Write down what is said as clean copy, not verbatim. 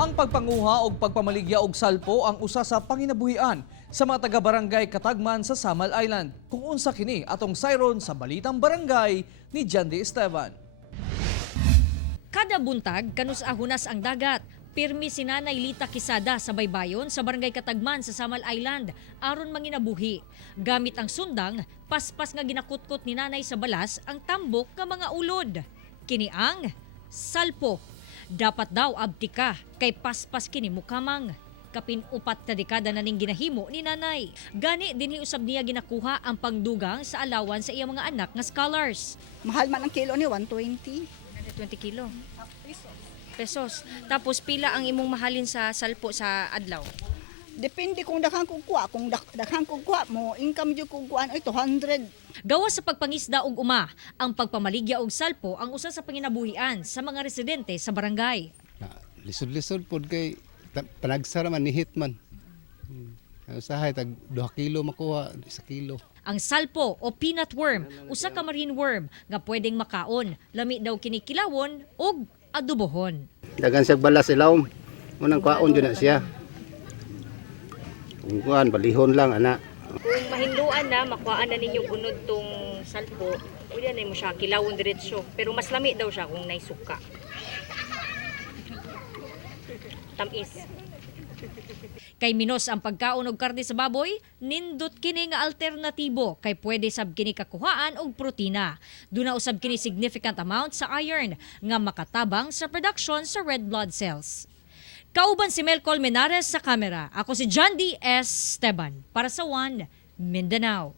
Ang pagpanguha o pagpamaligya og salpo ang usa sa panginabuhian sa mga taga-barangay Katagman sa Samal Island. Kung unsa kini atong sayron sa Balitang Barangay ni Jandy Esteban. Kada buntag, kanus ahunas ang dagat. Pirmi si Nanay Lita Quisada sa baybayon sa Barangay Katagman sa Samal Island aron manginabuhi. Gamit ang sundang, paspas nga ginakutkot ni Nanay sa balas ang tambok nga mga ulod. Kini ang salpo. Dapat daw abti ka kay paspas kini mukamang. Kapin upat na dekada na ning ginahimo ni Nanay. Gani dinhi usab niya ginakuha ang pangdugang sa alawan sa iyang mga anak nga scholars. Mahal man ang kilo ni 120. 20 kilo. Pesos. Tapos pila ang imong mahalin sa salpo sa adlaw? Depende kung daghang kugkuha. Kung daghang kugkuha mo, income jud kugkuhaan ay 200. Gawas sa pagpangisda og uma, ang pagpamaligya og salpo ang usa sa panginabuhian sa mga residente sa barangay. Lisod-lisod pod kay panagsara man ni hitman. Usahay tag 2 kilo makuha, 1 kilo. Ang salpo o peanut worm, usa ka marine worm nga pwedeng makaon. Lami daw kini kilawon og adobohon. Dagan siya balas ilaw. Unang kaon dyan na siya. Kung kuhan, balihon lang, anak. Kung mahinduan na, makuhaan na ninyong unod tong salpo, pwede na mo siya kilawon diretsyo. Pero mas lami daw siya kung naisuka. Tamis. Kay minos ang pagkaon og karne sa baboy, nindot kini nga alternatibo kay pwede sab kini kakuhaan og protina. Duna usab kini significant amount sa iron nga makatabang sa production sa red blood cells. Kauban si Mel Colmenares sa kamera. Ako si Jandy Esteban para sa One Mindanao.